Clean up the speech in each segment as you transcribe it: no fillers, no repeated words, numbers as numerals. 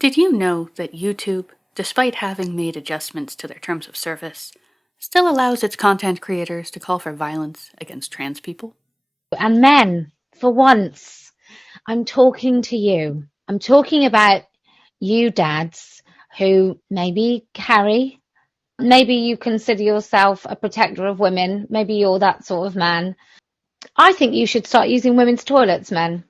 Did you know that YouTube, despite having made adjustments to their terms of service, still allows its content creators to call for violence against trans people? And men, for once, I'm talking to you. I'm talking about you dads who maybe carry, maybe you consider yourself a protector of women, maybe you're that sort of man. I think you should start using women's toilets, men.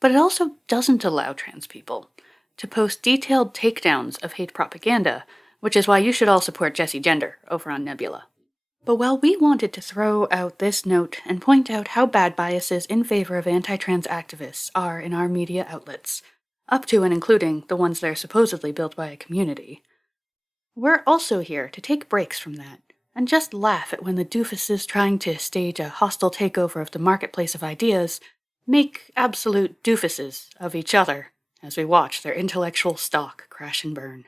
But it also doesn't allow trans people to post detailed takedowns of hate propaganda, which is why you should all support Jessie Gender over on Nebula. But while we wanted to throw out this note and point out how bad biases in favor of anti-trans activists are in our media outlets, up to and including the ones that are supposedly built by a community, we're also here to take breaks from that and just laugh at when the doofuses trying to stage a hostile takeover of the marketplace of ideas make absolute doofuses of each other as we watch their intellectual stock crash and burn.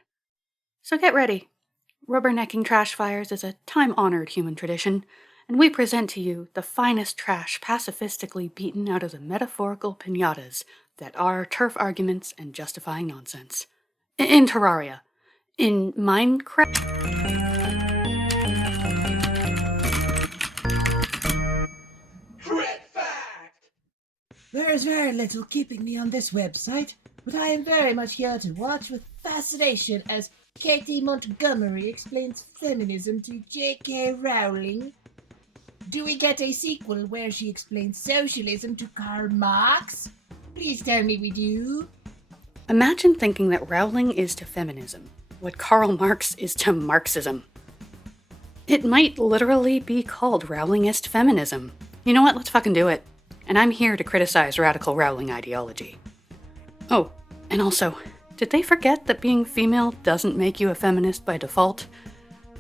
So get ready. Rubbernecking trash fires is a time-honored human tradition, and we present to you the finest trash pacifistically beaten out of the metaphorical piñatas that are turf arguments and justifying nonsense. In Terraria. In Minecraft. CritFacts! There is very little keeping me on this website, but I am very much here to watch with fascination as Katie Montgomery explains feminism to J.K. Rowling. Do we get a sequel where she explains socialism to Karl Marx? Please tell me we do. Imagine thinking that Rowling is to feminism what Karl Marx is to Marxism. It might literally be called Rowlingist feminism. You know what? Let's fucking do it. And I'm here to criticize radical Rowling ideology. Oh, and also, did they forget that being female doesn't make you a feminist by default?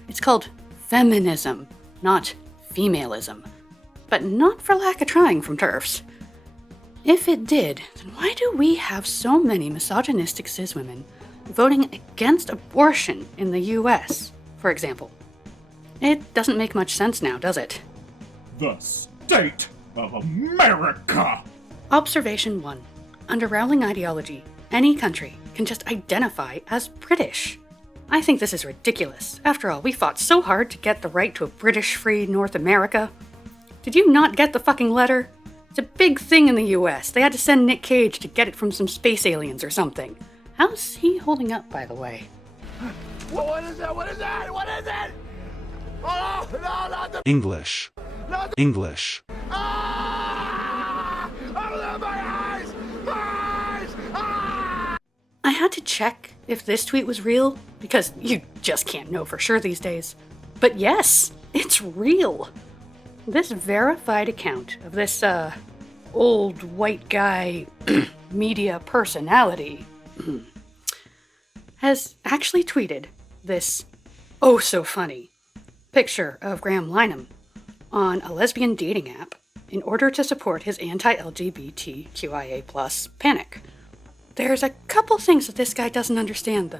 It's called feminism, not femalism. But not for lack of trying from TERFs. If it did, then why do we have so many misogynistic cis women voting against abortion in the US, for example? It doesn't make much sense now, does it? The state of America! Observation 1. Under Rowling ideology, any country can just identify as British. I think this is ridiculous. After all, we fought so hard to get the right to a British-free North America. Did you not get the fucking letter? It's a big thing in the US. They had to send Nick Cage to get it from some space aliens or something. How's he holding up, by the way? What is it? What is it? What is it? Oh, no, not the English. Not the English. Ah! Oh, my eyes! Eyes! Ah! I had to check if this tweet was real, because you just can't know for sure these days. But yes, it's real. This verified account of this, old white guy media personality has actually tweeted this oh-so-funny picture of Graham Linehan on a lesbian dating app in order to support his anti-LGBTQIA+ panic. There's a couple things that this guy doesn't understand, though.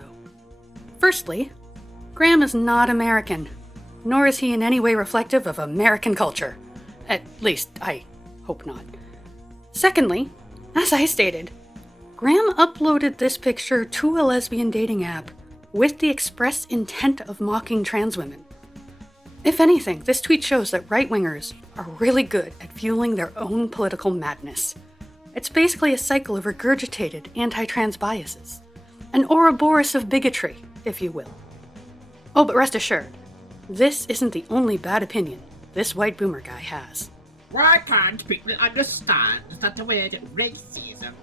Firstly, Graham is not American, nor is he in any way reflective of American culture. At least, I hope not. Secondly, as I stated, Graham uploaded this picture to a lesbian dating app with the express intent of mocking trans women. If anything, this tweet shows that right-wingers are really good at fueling their own political madness. It's basically a cycle of regurgitated anti-trans biases. An Ouroboros of bigotry, if you will. Oh, but rest assured, this isn't the only bad opinion this white boomer guy has. Why can't people understand that the word racism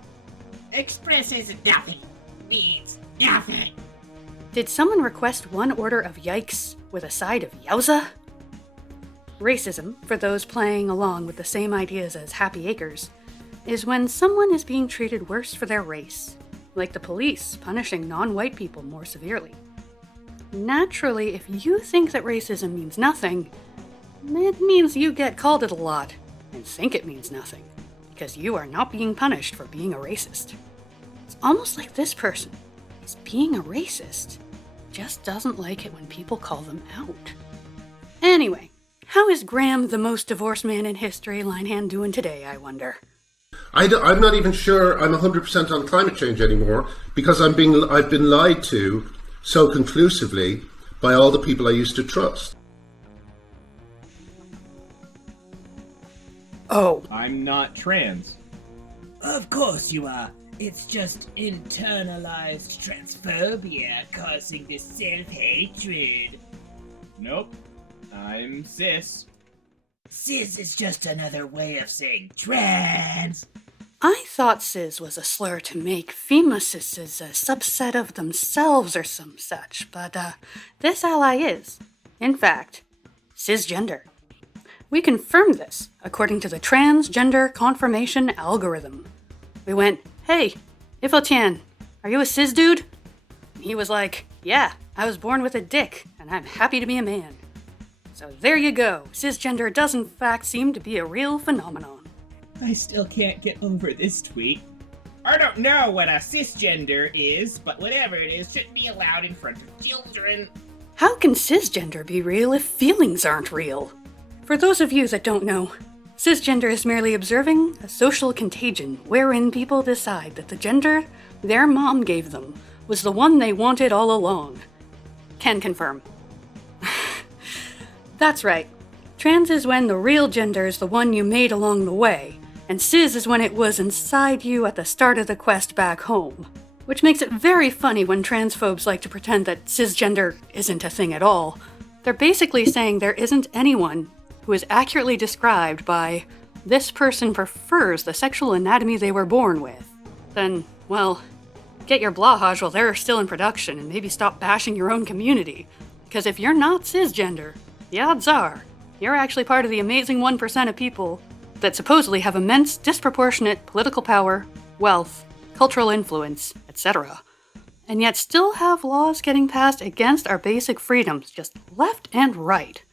expresses nothing, means nothing? Did someone request one order of yikes with a side of yowza? Racism, for those playing along with the same ideas as Happy Acres, is when someone is being treated worse for their race, like the police punishing non-white people more severely. Naturally, if you think that racism means nothing, it means you get called it a lot, and think it means nothing, because you are not being punished for being a racist. It's almost like this person is being a racist, just doesn't like it when people call them out. Anyway, how is Graham, the most divorced man in history, Linehan, doing today, I wonder? I'm not even sure I'm 100% on climate change anymore because I've been lied to so conclusively by all the people I used to trust. Oh. I'm not trans. Of course you are. It's just internalized transphobia causing this self-hatred. Nope. I'm cis. Cis is just another way of saying trans. I thought cis was a slur to make femicists a subset of themselves or some such, but this ally is, in fact, cisgender. We confirmed this according to the transgender confirmation algorithm. We went, "Hey, Ifo-chan, are you a cis dude?" He was like, "Yeah, I was born with a dick, and I'm happy to be a man." So there you go. Cisgender does in fact seem to be a real phenomenon. I still can't get over this tweet. I don't know what a cisgender is, but whatever it is shouldn't be allowed in front of children. How can cisgender be real if feelings aren't real? For those of you that don't know, cisgender is merely observing a social contagion wherein people decide that the gender their mom gave them was the one they wanted all along. Can confirm. That's right. Trans is when the real gender is the one you made along the way, and cis is when it was inside you at the start of the quest back home. Which makes it very funny when transphobes like to pretend that cisgender isn't a thing at all. They're basically saying there isn't anyone who is accurately described by "this person prefers the sexual anatomy they were born with." Then, well, get your blahage while they're still in production and maybe stop bashing your own community. Because if you're not cisgender, the odds are you're actually part of the amazing 1% of people that supposedly have immense, disproportionate political power, wealth, cultural influence, etc., and yet still have laws getting passed against our basic freedoms just left and right.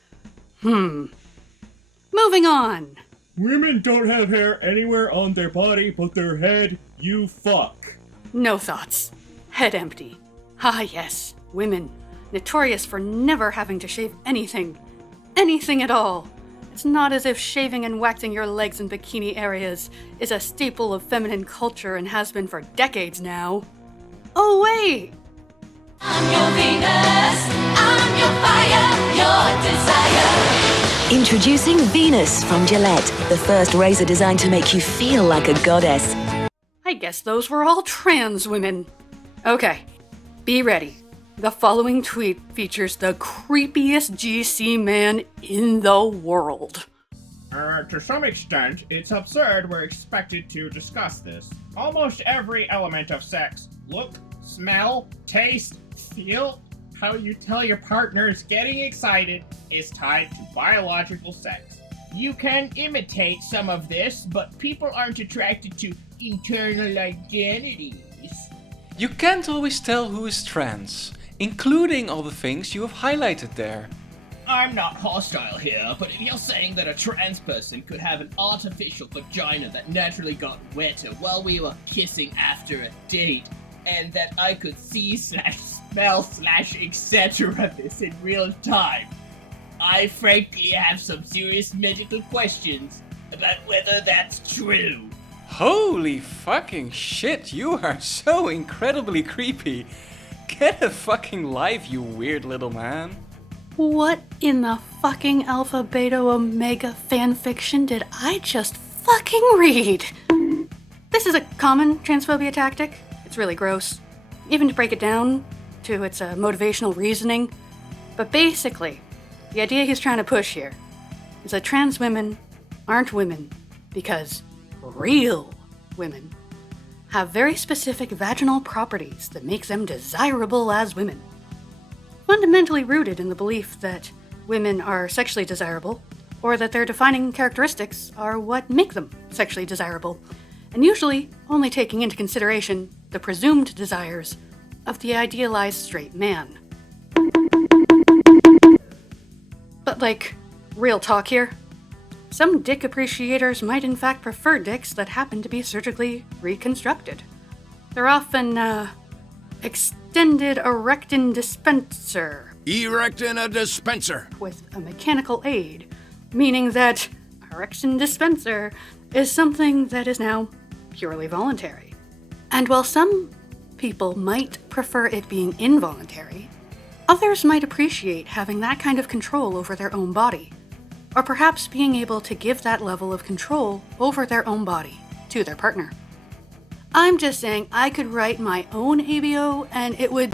Moving on. Women don't have hair anywhere on their body but their head, you fuck. No thoughts. Head empty. Ah yes, women. Notorious for never having to shave anything. Anything at all. It's not as if shaving and waxing your legs in bikini areas is a staple of feminine culture and has been for decades now. Oh wait! I'm your Venus, I'm your fire, your desire. Introducing Venus from Gillette, the first razor designed to make you feel like a goddess. I guess those were all trans women. Okay, be ready. The following tweet features the creepiest GC man in the world. To some extent, it's absurd we're expected to discuss this. Almost every element of sex, look, smell, taste, feel, how you tell your partner is getting excited, is tied to biological sex. You can imitate some of this, but people aren't attracted to internal identities. You can't always tell who is trans, including all the things you have highlighted there. I'm not hostile here, but if you're saying that a trans person could have an artificial vagina that naturally got wetter while we were kissing after a date, and that I could see/smell/etc. this in real time, I frankly have some serious medical questions about whether that's true. Holy fucking shit, you are so incredibly creepy. Get a fucking life, you weird little man. What in the fucking Alpha Beta Omega fanfiction did I just fucking read? This is a common transphobia tactic. It's really gross. Even to break it down to its motivational reasoning. But basically, the idea he's trying to push here is that trans women aren't women because real women have very specific vaginal properties that make them desirable as women. Fundamentally rooted in the belief that women are sexually desirable, or that their defining characteristics are what make them sexually desirable, and usually only taking into consideration the presumed desires of the idealized straight man. But like, real talk here. Some dick appreciators might in fact prefer dicks that happen to be surgically reconstructed. They're often, extended erectin dispenser. Erecting a dispenser. With a mechanical aid, meaning that erection dispenser is something that is now purely voluntary. And while some people might prefer it being involuntary, others might appreciate having that kind of control over their own body, or perhaps being able to give that level of control over their own body to their partner. I'm just saying I could write my own ABO and it would...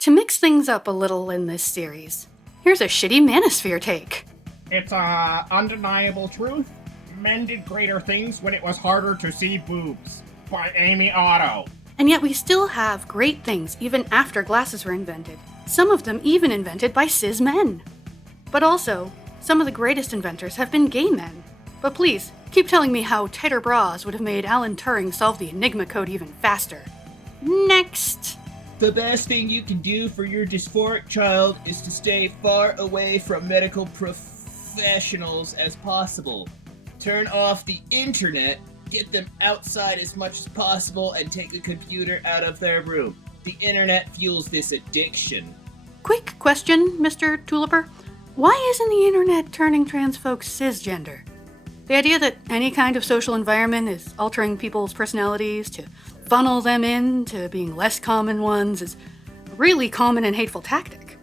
To mix things up a little in this series, here's a shitty manosphere take. It's a undeniable truth. Men did greater things when it was harder to see boobs. By Amy Otto. And yet we still have great things even after glasses were invented, some of them even invented by cis men. But also, some of the greatest inventors have been gay men. But please, keep telling me how tighter bras would have made Alan Turing solve the Enigma code even faster. Next! The best thing you can do for your dysphoric child is to stay far away from medical professionals as possible. Turn off the internet, get them outside as much as possible, and take the computer out of their room. The internet fuels this addiction. Quick question, Mr. Tuliper. Why isn't the internet turning trans folks cisgender? The idea that any kind of social environment is altering people's personalities to funnel them into being less common ones is a really common and hateful tactic.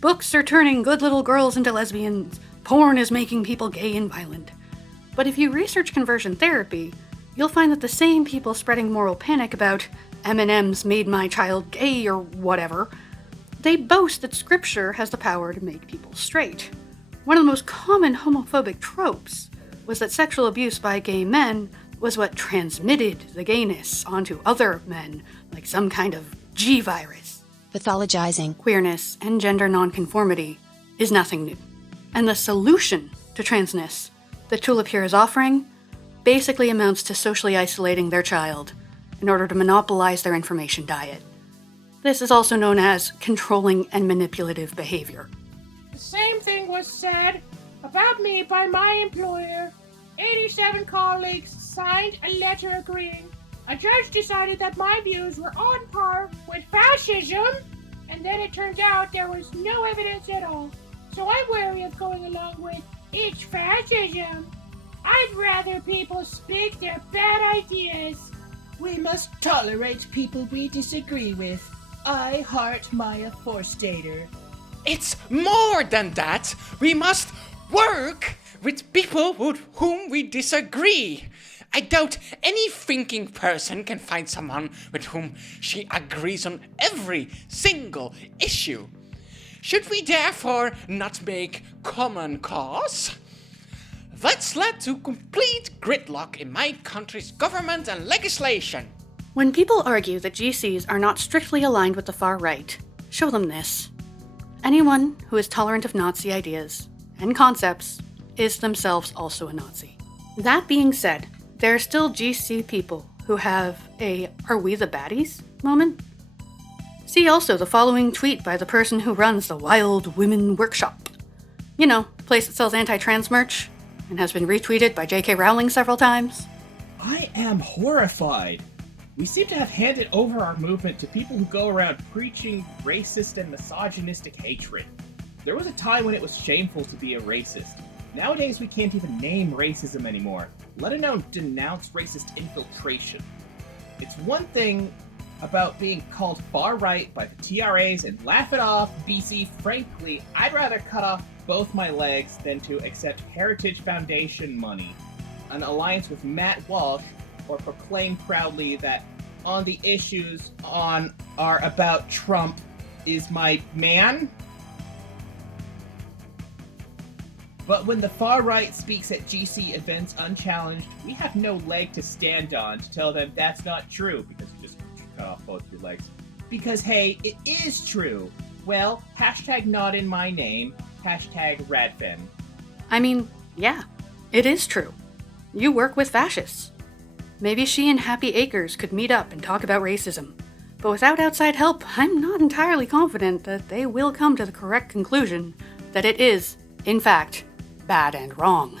Books are turning good little girls into lesbians. Porn is making people gay and violent. But if you research conversion therapy, you'll find that the same people spreading moral panic about M&Ms made my child gay or whatever, they boast that scripture has the power to make people straight. One of the most common homophobic tropes was that sexual abuse by gay men was what transmitted the gayness onto other men, like some kind of G-virus. Pathologizing. Queerness and gender nonconformity is nothing new. And the solution to transness that Tulip here is offering basically amounts to socially isolating their child in order to monopolize their information diet. This is also known as controlling and manipulative behavior. The same thing was said about me by my employer. 87 colleagues signed a letter agreeing. A judge decided that my views were on par with fascism, and then it turned out there was no evidence at all. So I'm wary of going along with it's fascism. I'd rather people speak their bad ideas. We must tolerate people we disagree with. I heart Maya Forstater. It's more than that. We must work with people with whom we disagree. I doubt any thinking person can find someone with whom she agrees on every single issue. Should we therefore not make common cause? That's led to complete gridlock in my country's government and legislation. When people argue that GCs are not strictly aligned with the far right, show them this. Anyone who is tolerant of Nazi ideas and concepts is themselves also a Nazi. That being said, there are still GC people who have a "are we the baddies" moment. See also the following tweet by the person who runs the Wild Women Workshop. You know, place that sells anti-trans merch and has been retweeted by J.K. Rowling several times. I am horrified. We seem to have handed over our movement to people who go around preaching racist and misogynistic hatred. There was a time when it was shameful to be a racist. Nowadays we can't even name racism anymore, let alone denounce racist infiltration. It's one thing about being called far right by the TRAs and laugh it off, BC. Frankly, I'd rather cut off both my legs than to accept Heritage Foundation money, an alliance with Matt Walsh, or proclaim proudly that on the issues are about Trump is my man. But when the far right speaks at GC events unchallenged, we have no leg to stand on to tell them that's not true, because you just cut off both your legs. Because hey, it is true. Well, hashtag not in my name, hashtag Radfen. I mean, yeah, it is true. You work with fascists. Maybe she and Happy Acres could meet up and talk about racism. But without outside help, I'm not entirely confident that they will come to the correct conclusion that it is, in fact, bad and wrong.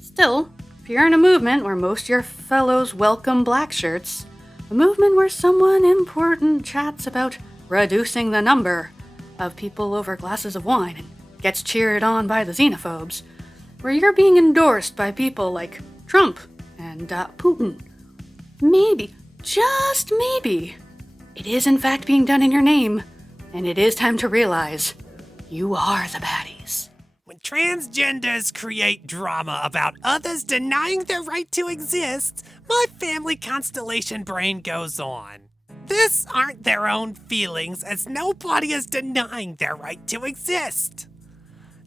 Still, if you're in a movement where most of your fellows welcome black shirts, a movement where someone important chats about reducing the number of people over glasses of wine and gets cheered on by the xenophobes, where you're being endorsed by people like Trump and Putin. Maybe, just maybe, it is in fact being done in your name, and it is time to realize you are the baddies. When transgenders create drama about others denying their right to exist, my family constellation brain goes on. This aren't their own feelings, as nobody is denying their right to exist.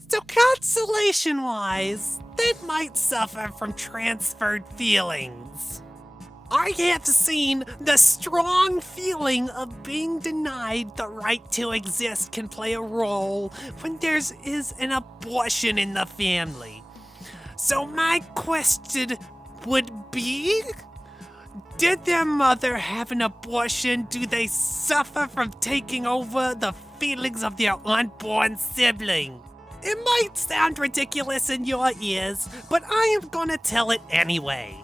So constellation-wise, they might suffer from transferred feelings. I have seen the strong feeling of being denied the right to exist can play a role when there is an abortion in the family. So my question would be, did their mother have an abortion? Do they suffer from taking over the feelings of their unborn sibling? It might sound ridiculous in your ears, but I am gonna tell it anyway.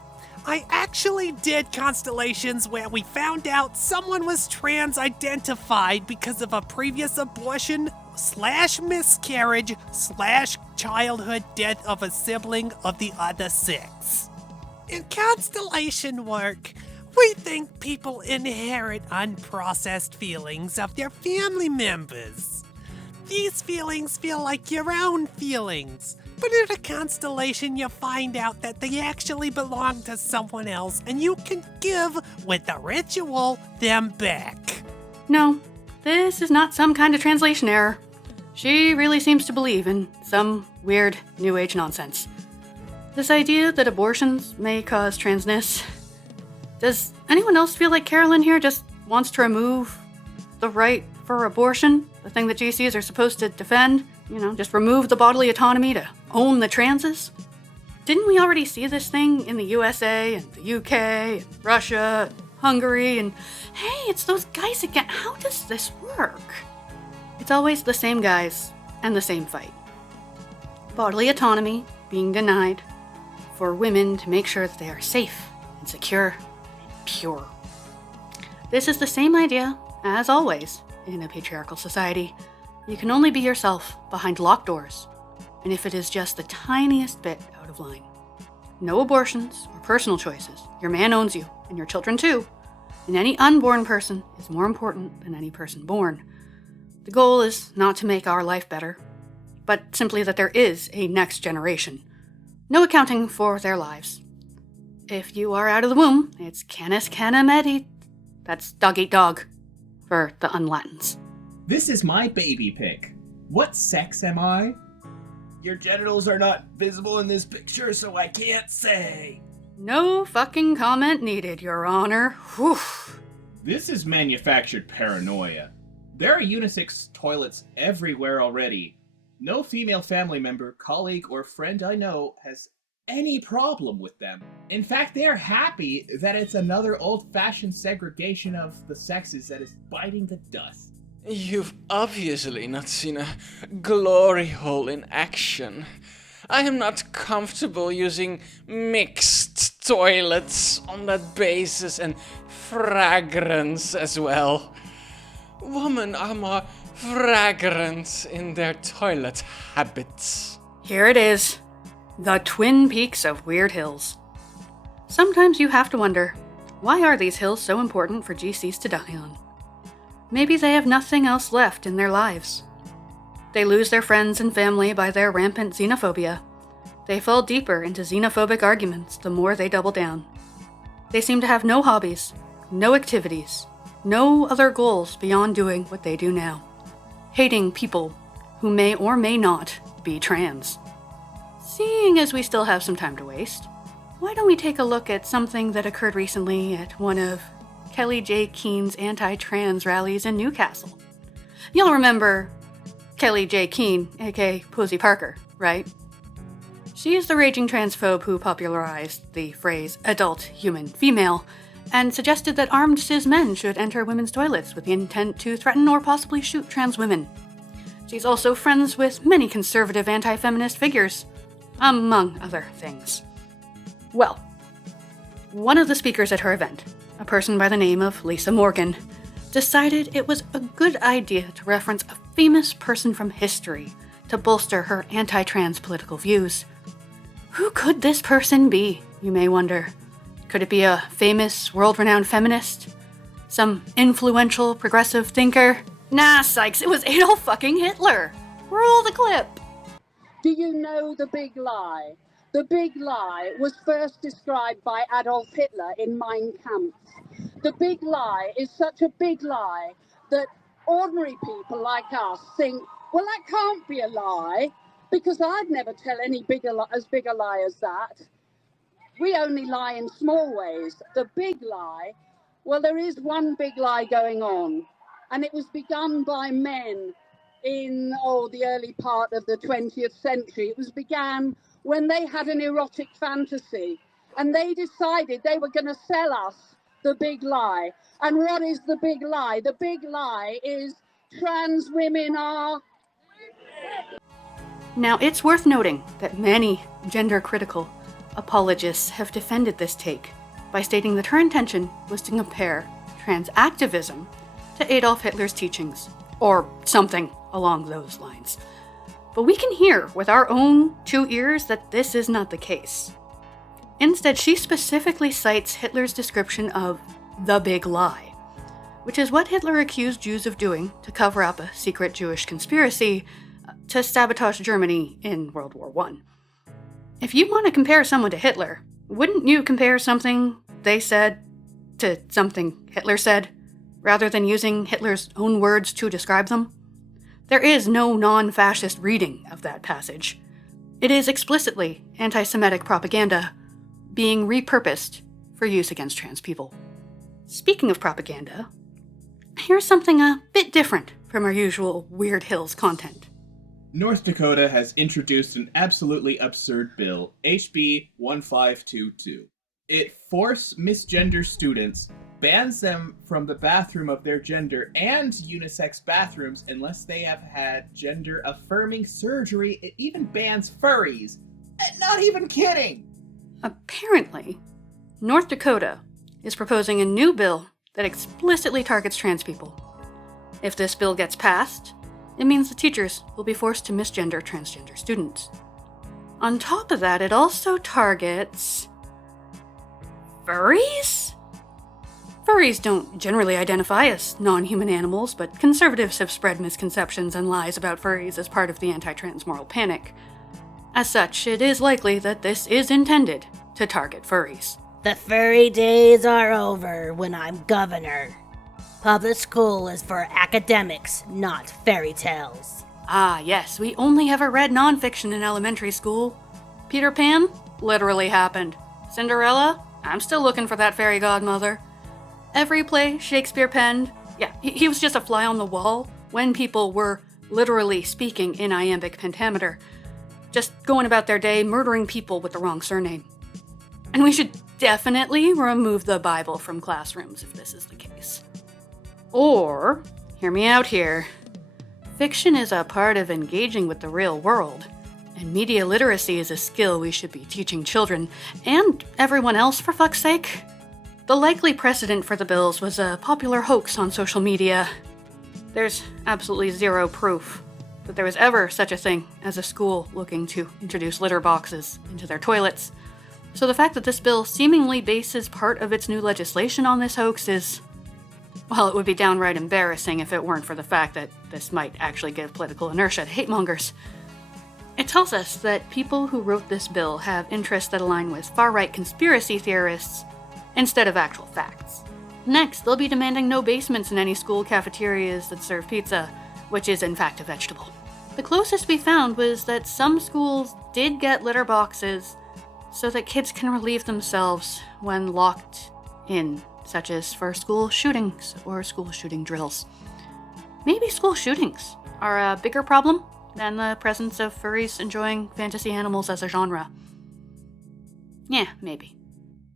I actually did constellations where we found out someone was trans-identified because of a previous abortion / miscarriage / childhood death of a sibling of the other sex. In constellation work, we think people inherit unprocessed feelings of their family members. These feelings feel like your own feelings, but in a constellation you find out that they actually belong to someone else and you can give, with a ritual, them back. No, this is not some kind of translation error. She really seems to believe in some weird New Age nonsense. This idea that abortions may cause transness. Does anyone else feel like Carolyn here just wants to remove the right for abortion? The thing that GCs are supposed to defend? You know, just remove the bodily autonomy to own the transes? Didn't we already see this thing in the USA and the UK and Russia and Hungary and hey, it's those guys again. How does this work? It's always the same guys and the same fight. Bodily autonomy being denied for women to make sure that they are safe and secure and pure. This is the same idea, as always, in a patriarchal society. You can only be yourself behind locked doors, and if it is just the tiniest bit out of line. No abortions or personal choices. Your man owns you, and your children too. And any unborn person is more important than any person born. The goal is not to make our life better, but simply that there is a next generation. No accounting for their lives. If you are out of the womb, it's canis canem edit. That's dog eat dog for the unlatins. This is my baby pic. What sex am I? Your genitals are not visible in this picture, so I can't say. No fucking comment needed, Your Honor. Whew. This is manufactured paranoia. There are unisex toilets everywhere already. No female family member, colleague, or friend I know has any problem with them. In fact, they are happy that it's another old-fashioned segregation of the sexes that is biting the dust. You've obviously not seen a glory hole in action. I am not comfortable using mixed toilets on that basis and fragrance as well. Women are more fragrant in their toilet habits. Here it is. The Twin Peaks of Weird Hills. Sometimes you have to wonder, why are these hills so important for GCs to die on? Maybe they have nothing else left in their lives. They lose their friends and family by their rampant xenophobia. They fall deeper into xenophobic arguments the more they double down. They seem to have no hobbies, no activities, no other goals beyond doing what they do now. Hating people who may or may not be trans. Seeing as we still have some time to waste, why don't we take a look at something that occurred recently at one of Kelly J. Keene's anti-trans rallies in Newcastle. You'll remember Kelly J. Keene, aka Posey Parker, right? She is the raging transphobe who popularized the phrase adult human female and suggested that armed cis men should enter women's toilets with the intent to threaten or possibly shoot trans women. She's also friends with many conservative anti-feminist figures, among other things. Well, one of the speakers at her event, a person by the name of Lisa Morgan, decided it was a good idea to reference a famous person from history to bolster her anti-trans political views. Who could this person be, you may wonder? Could it be a famous, world-renowned feminist? Some influential, progressive thinker? Nah, Sykes, it was Adolf fucking Hitler! Roll the clip! Do you know the big lie? The big lie was first described by Adolf Hitler in Mein Kampf. The big lie is such a big lie that ordinary people like us think, well, that can't be a lie, because I'd never tell any as big a lie as that. We only lie in small ways. The big lie, well, there is one big lie going on, and it was begun by men in the early part of the 20th century. It was began when they had an erotic fantasy, and they decided they were going to sell us the big lie. And what is the big lie? The big lie is trans women are... Now, it's worth noting that many gender-critical apologists have defended this take by stating that her intention was to compare trans activism to Adolf Hitler's teachings, or something along those lines. But we can hear with our own two ears that this is not the case. Instead, she specifically cites Hitler's description of the big lie, which is what Hitler accused Jews of doing to cover up a secret Jewish conspiracy to sabotage Germany in World War I. If you want to compare someone to Hitler, wouldn't you compare something they said to something Hitler said, rather than using Hitler's own words to describe them? There is no non-fascist reading of that passage. It is explicitly anti-Semitic propaganda being repurposed for use against trans people. Speaking of propaganda, here's something a bit different from our usual Weird Hills content. North Dakota has introduced an absolutely absurd bill, HB 1522. It forces misgender students, bans them from the bathroom of their gender and unisex bathrooms unless they have had gender-affirming surgery. It even bans furries. Not even kidding! Apparently, North Dakota is proposing a new bill that explicitly targets trans people. If this bill gets passed, it means the teachers will be forced to misgender transgender students. On top of that, it also targets furries? Furries don't generally identify as non-human animals, but conservatives have spread misconceptions and lies about furries as part of the anti-trans moral panic. As such, it is likely that this is intended to target furries. The furry days are over when I'm governor. Public school is for academics, not fairy tales. Ah, yes, we only ever read nonfiction in elementary school. Peter Pan? Literally happened. Cinderella? I'm still looking for that fairy godmother. Every play Shakespeare penned, yeah, he was just a fly on the wall when people were literally speaking in iambic pentameter, just going about their day murdering people with the wrong surname. And we should definitely remove the Bible from classrooms if this is the case. Or, hear me out here, fiction is a part of engaging with the real world, and media literacy is a skill we should be teaching children, and everyone else for fuck's sake. The likely precedent for the bills was a popular hoax on social media. There's absolutely zero proof that there was ever such a thing as a school looking to introduce litter boxes into their toilets. So the fact that this bill seemingly bases part of its new legislation on this hoax is, well, it would be downright embarrassing if it weren't for the fact that this might actually give political inertia to hate mongers. It tells us that people who wrote this bill have interests that align with far-right conspiracy theorists instead of actual facts. Next, they'll be demanding no basements in any school cafeterias that serve pizza, which is in fact a vegetable. The closest we found was that some schools did get litter boxes so that kids can relieve themselves when locked in, such as for school shootings or school shooting drills. Maybe school shootings are a bigger problem than the presence of furries enjoying fantasy animals as a genre. Yeah, maybe.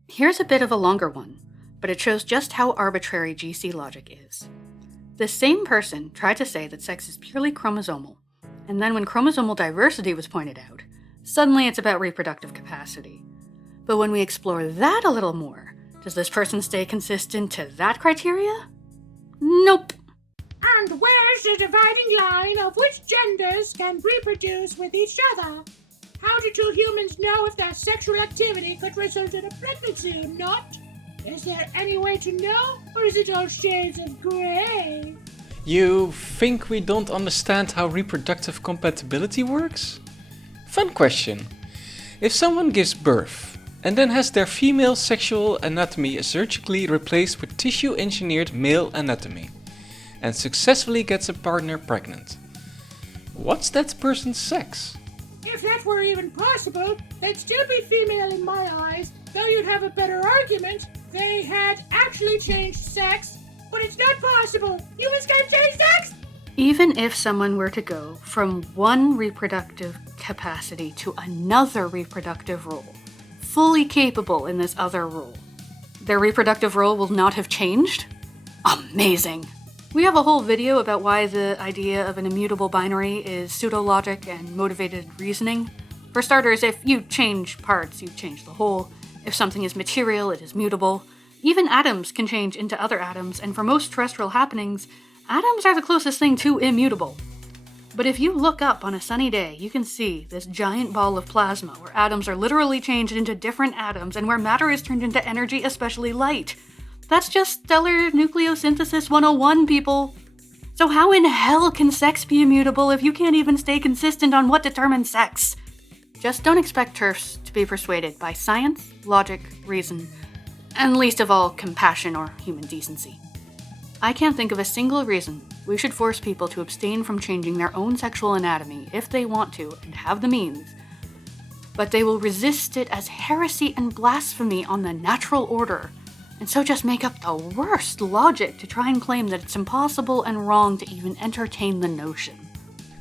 Here's a bit of a longer one, but it shows just how arbitrary GC logic is. The same person tried to say that sex is purely chromosomal, and then when chromosomal diversity was pointed out, suddenly it's about reproductive capacity. But when we explore that a little more, does this person stay consistent to that criteria? Nope. And where's the dividing line of which genders can reproduce with each other? how do two humans know if their sexual activity could result in a pregnancy or not? Is there any way to know, or is it all shades of grey? You think we don't understand how reproductive compatibility works? Fun question. If someone gives birth and then has their female sexual anatomy surgically replaced with tissue-engineered male anatomy and successfully gets a partner pregnant, what's that person's sex? If that were even possible, they'd still be female in my eyes, though you'd have a better argument. They had actually changed sex, but it's not possible. Humans can't change sex! Even if someone were to go from one reproductive capacity to another reproductive role, fully capable in this other role, their reproductive role will not have changed? Amazing! We have a whole video about why the idea of an immutable binary is pseudo-logic and motivated reasoning. For starters, if you change parts, you change the whole. If something is material, it is mutable. Even atoms can change into other atoms, and for most terrestrial happenings, atoms are the closest thing to immutable. But if you look up on a sunny day, you can see this giant ball of plasma where atoms are literally changed into different atoms and where matter is turned into energy, especially light. That's just stellar nucleosynthesis 101, people. So how in hell can sex be immutable if you can't even stay consistent on what determines sex? Just don't expect TERFs to be persuaded by science, logic, reason, and least of all, compassion or human decency. I can't think of a single reason we should force people to abstain from changing their own sexual anatomy if they want to and have the means, but they will resist it as heresy and blasphemy on the natural order, and so just make up the worst logic to try and claim that it's impossible and wrong to even entertain the notion.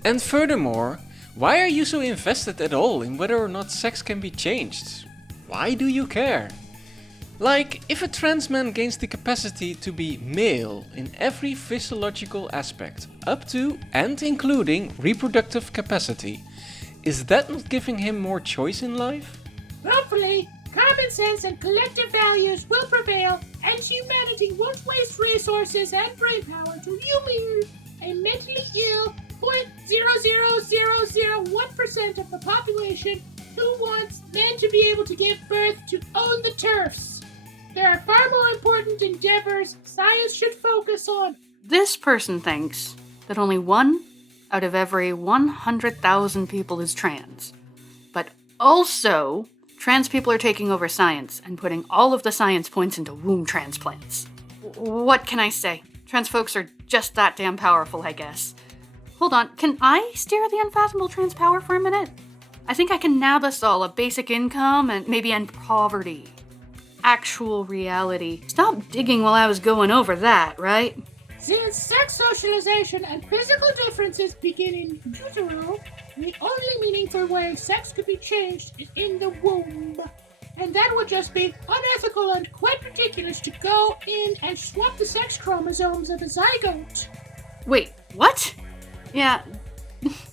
And furthermore, why are you so invested at all in whether or not sex can be changed? Why do you care? Like, if a trans man gains the capacity to be male in every physiological aspect, up to and including reproductive capacity, is that not giving him more choice in life? Hopefully, common sense and collective values will prevail, and humanity won't waste resources and brainpower to humor a mentally ill 0.00001% of the population who wants men to be able to give birth to own the TERFs. There are far more important endeavors science should focus on. This person thinks that only 1 out of every 100,000 people is trans. But also, trans people are taking over science and putting all of the science points into womb transplants. What can I say? Trans folks are just that damn powerful, I guess. Hold on, can I steer the unfathomable trans power for a minute? I think I can nab us all a basic income and maybe end poverty. Actual reality. Stop digging while I was going over that, right? Since sex socialization and physical differences begin in utero, the only meaningful way sex could be changed is in the womb. And that would just be unethical and quite ridiculous to go in and swap the sex chromosomes of a zygote. Wait, what? Yeah,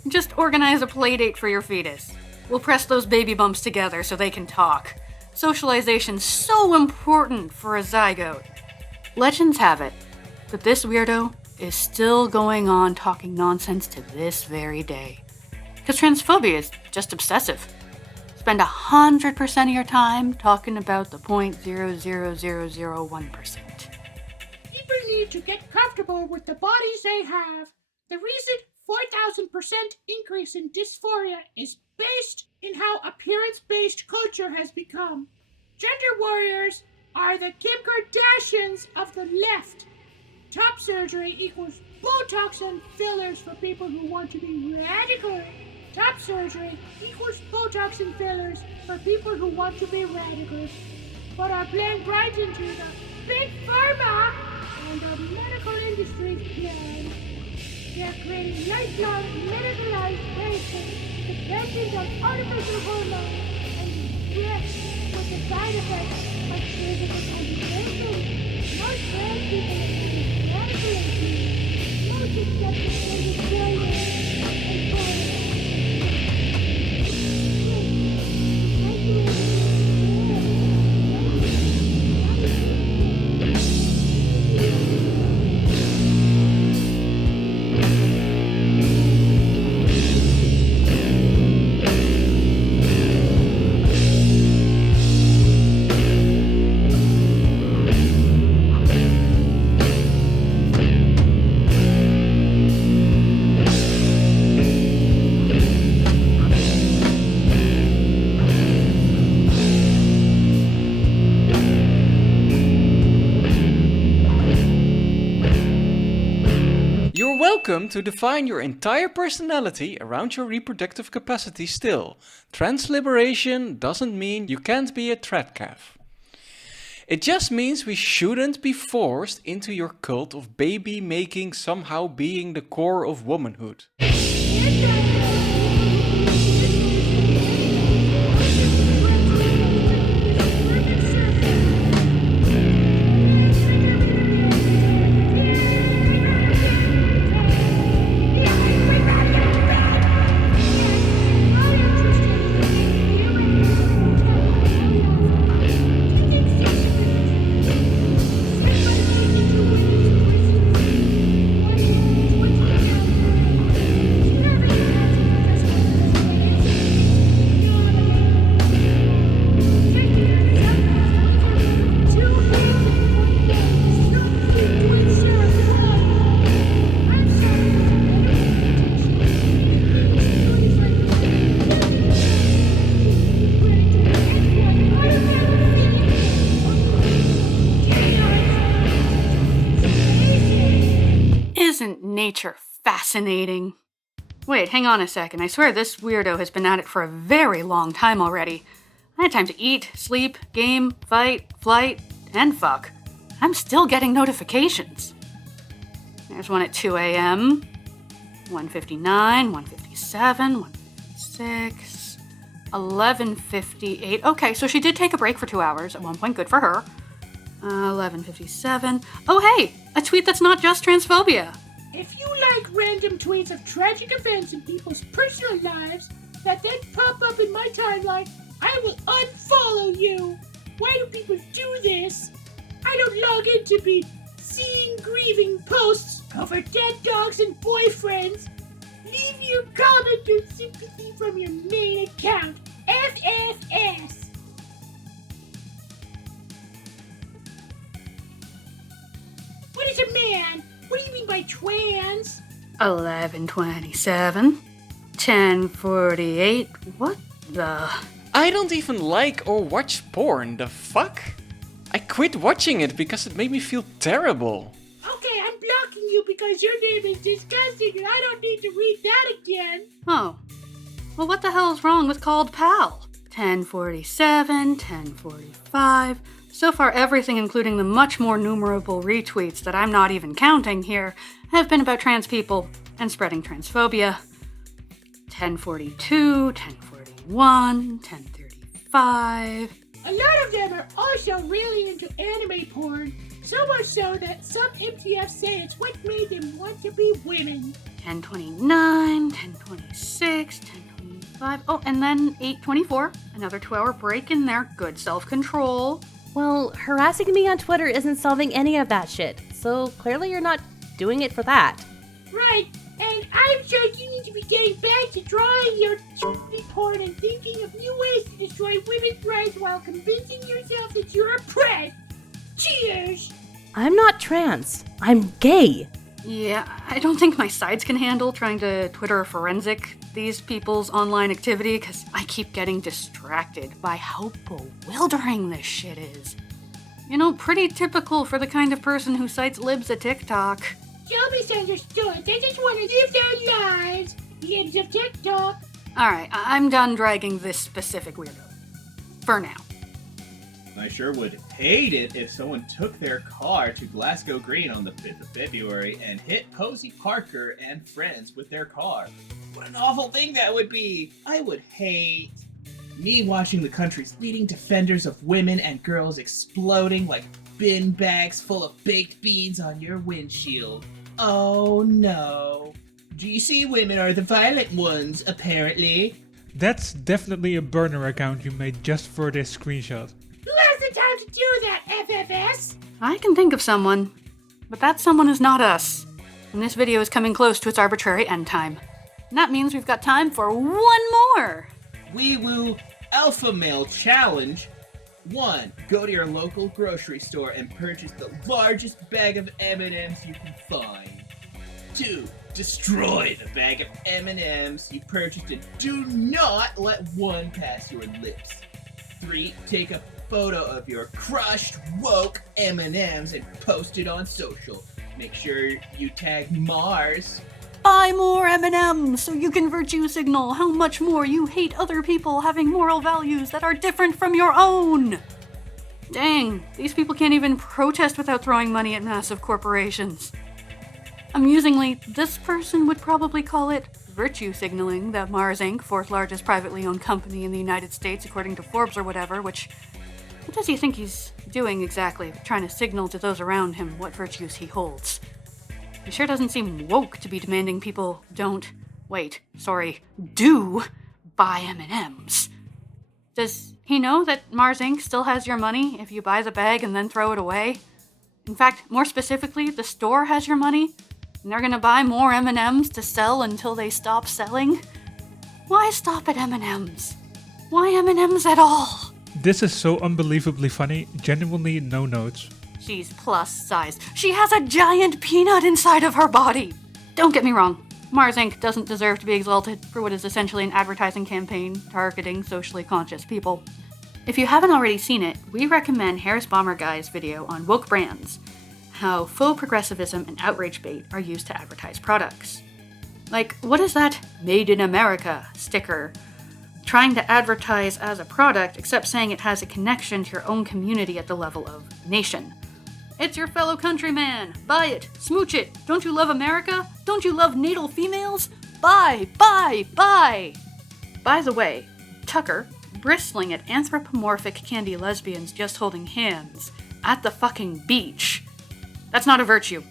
just organize a playdate for your fetus. We'll press those baby bumps together so they can talk. Socialization's so important for a zygote. Legends have it that this weirdo is still going on talking nonsense to this very day. Because transphobia is just obsessive. Spend 100% of your time talking about the 0.00001%. People need to get comfortable with the bodies they have. The recent 4,000% increase in dysphoria is based in how appearance-based culture has become. Gender warriors are the Kim Kardashians of the left. Top surgery equals Botox and fillers for people who want to be radical. Top surgery equals Botox and fillers for people who want to be radical, but are playing right into the big pharma and the medical industry's plans. They're creating lifelong medicalized patients dependent on artificial hormones and stressed with the side effects of surgical complications. Most trans people are getting manipulated. Most accepted gender failure and failure. welcome to define your entire personality around your reproductive capacity still. Trans liberation doesn't mean you can't be a tradcav. It just means we shouldn't be forced into your cult of baby making somehow being the core of womanhood. Isn't nature fascinating? Wait, hang on a second. I swear this weirdo has been at it for a very long time already. I had time to eat, sleep, game, fight, flight, and fuck. I'm still getting notifications. There's one at 2 a.m., 1:59, 1:57, 1:56, 11:58. Okay, so she did take a break for 2 hours at one point. Good for her. 11:57. Oh, hey, a tweet that's not just transphobia. If you like random tweets of tragic events in people's personal lives that then pop up in my timeline, I will unfollow you. Why do people do this? I don't log in to be seeing grieving posts over dead dogs and boyfriends. Leave your comment or sympathy from your main account. FFS. What is a man? What do you mean by trans? 11:27, 10:48. What the? I don't even like or watch porn, the fuck? I quit watching it because it made me feel terrible. Okay, I'm blocking you because your name is disgusting and I don't need to read that again. Oh. Well, what the hell is wrong with called pal? 10:47, 10:45. So far, everything, including the much more numerable retweets that I'm not even counting here, have been about trans people and spreading transphobia. 10:42, 10:41, 10:35. A lot of them are also really into anime porn, so much so that some MTFs say it's what made them want to be women. 10:29, 10:26, 10:25. Oh, and then 8:24. Another 2-hour break in there. Good self-control. Well, harassing me on Twitter isn't solving any of that shit, so clearly you're not doing it for that. Right, and I'm sure you need to be getting back to drawing your porn and thinking of new ways to destroy women's rights while convincing yourself that you're a pred. Cheers! I'm not trans. I'm gay. Yeah, I don't think my sides can handle trying to Twitter forensic these people's online activity, because I keep getting distracted by how bewildering this shit is. You know, pretty typical for the kind of person who cites libs at TikTok. You're misunderstood. They just want to live their lives. Libs of TikTok. Alright, I'm done dragging this specific weirdo. For now. I sure would hate it if someone took their car to Glasgow Green on the 5th of February and hit Posey Parker and friends with their car. What an awful thing that would be! I would hate me watching the country's leading defenders of women and girls exploding like bin bags full of baked beans on your windshield. Oh no. GC women are the violent ones, apparently. That's definitely a burner account you made just for this screenshot. Who has the time to do that, FFS? I can think of someone, but that someone is not us. And this video is coming close to its arbitrary end time. And that means we've got time for one more! Wee Woo Alpha Male Challenge. 1. Go to your local grocery store and purchase the largest bag of M&Ms you can find. 2. Destroy the bag of M&Ms you purchased and do not let one pass your lips. 3. Take a photo of your crushed woke M&Ms and post it on social. Make sure you tag Mars. Buy more M&Ms so you can virtue signal how much more you hate other people having moral values that are different from your own. Dang, these people can't even protest without throwing money at massive corporations. Amusingly, this person would probably call it virtue signaling that Mars Inc., fourth largest privately owned company in the United States according to Forbes or whatever, which, what does he think he's doing exactly, trying to signal to those around him what virtues he holds? He sure doesn't seem woke to be demanding people do buy M&Ms. Does he know that Mars Inc. still has your money if you buy the bag and then throw it away? In fact, more specifically, the store has your money, and they're gonna buy more M&Ms to sell until they stop selling? Why stop at M&Ms? Why M&Ms at all? This is so unbelievably funny, genuinely no notes. She's plus size. She has a giant peanut inside of her body! Don't get me wrong, Mars Inc. doesn't deserve to be exalted for what is essentially an advertising campaign targeting socially conscious people. If you haven't already seen it, we recommend Harris Bomber Guy's video on woke brands, how faux progressivism and outrage bait are used to advertise products. Like, what is that Made in America sticker trying to advertise as a product except saying it has a connection to your own community at the level of nation? It's your fellow countryman! Buy it! Smooch it! Don't you love America? Don't you love natal females? Buy! Buy! Buy! By the way, Tucker, bristling at anthropomorphic candy lesbians just holding hands at the fucking beach. That's not a virtue.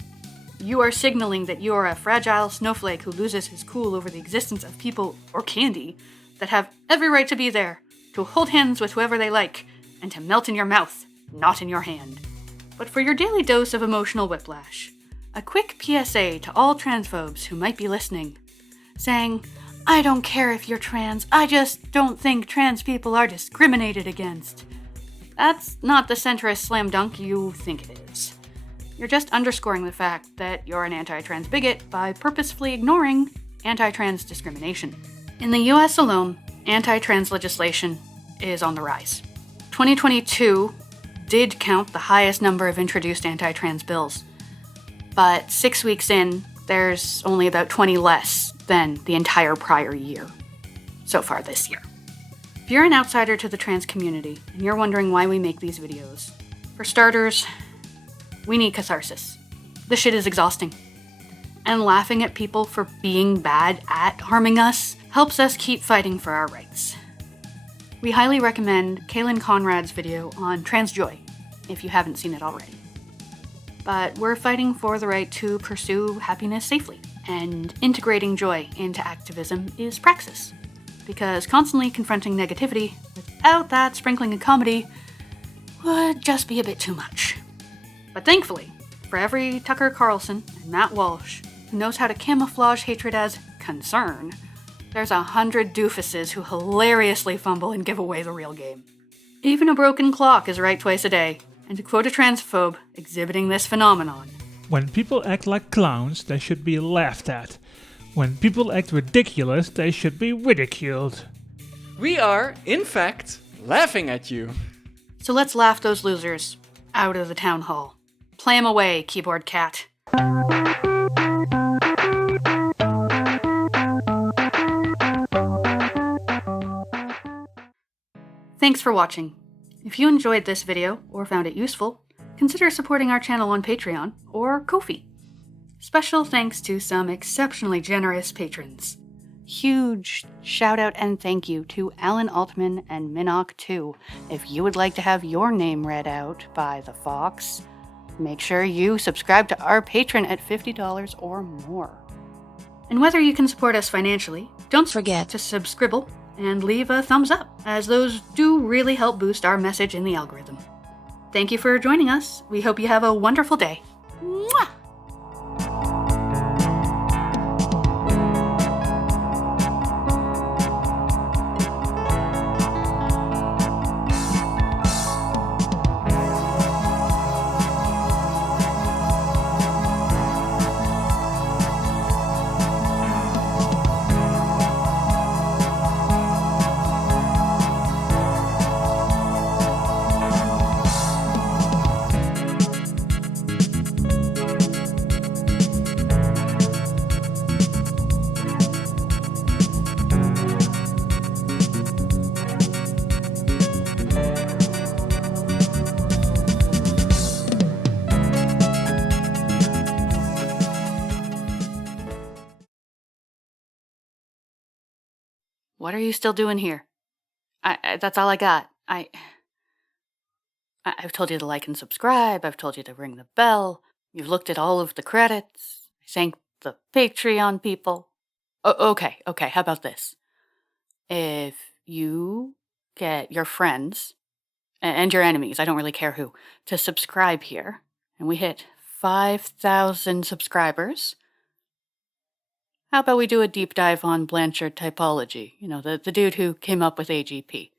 You are signaling that you are a fragile snowflake who loses his cool over the existence of people or candy that have every right to be there, to hold hands with whoever they like, and to melt in your mouth, not in your hand. But for your daily dose of emotional whiplash, a quick PSA to all transphobes who might be listening, saying, I don't care if you're trans, I just don't think trans people are discriminated against. That's not the centrist slam dunk you think it is. You're just underscoring the fact that you're an anti-trans bigot by purposefully ignoring anti-trans discrimination. In the US alone, anti-trans legislation is on the rise. 2022 did count the highest number of introduced anti-trans bills, but 6 weeks in, there's only about 20 less than the entire prior year so far this year. If you're an outsider to the trans community and you're wondering why we make these videos, for starters, we need catharsis. This shit is exhausting. And laughing at people for being bad at harming us helps us keep fighting for our rights. We highly recommend Kaylin Conrad's video on trans joy, if you haven't seen it already. But we're fighting for the right to pursue happiness safely, and integrating joy into activism is praxis, because constantly confronting negativity without that sprinkling of comedy would just be a bit too much. But thankfully, for every Tucker Carlson and Matt Walsh who knows how to camouflage hatred as concern, there's 100 doofuses who hilariously fumble and give away the real game. Even a broken clock is right twice a day, and to quote a transphobe exhibiting this phenomenon, When people act like clowns, they should be laughed at. When people act ridiculous, they should be ridiculed. We are, in fact, laughing at you. So let's laugh those losers out of the town hall. Play 'em away, keyboard cat. Thanks for watching. If you enjoyed this video or found it useful, consider supporting our channel on Patreon or Ko-fi. Special thanks to some exceptionally generous patrons. Huge shout out and thank you to Alan Altman and Minok2. If you would like to have your name read out by the Fox, make sure you subscribe to our Patreon at $50 or more. And whether you can support us financially, don't forget to subscribe and leave a thumbs up, as those do really help boost our message in the algorithm. Thank you for joining us. We hope you have a wonderful day. Mwah! What are you still doing here? That's all I got. I've told you to like and subscribe. I've told you to ring the bell. You've looked at all of the credits. I thanked the Patreon people. Okay. How about this? If you get your friends and your enemies, I don't really care who, to subscribe here, and we hit 5,000 subscribers, how about we do a deep dive on Blanchard typology? You know, the dude who came up with AGP.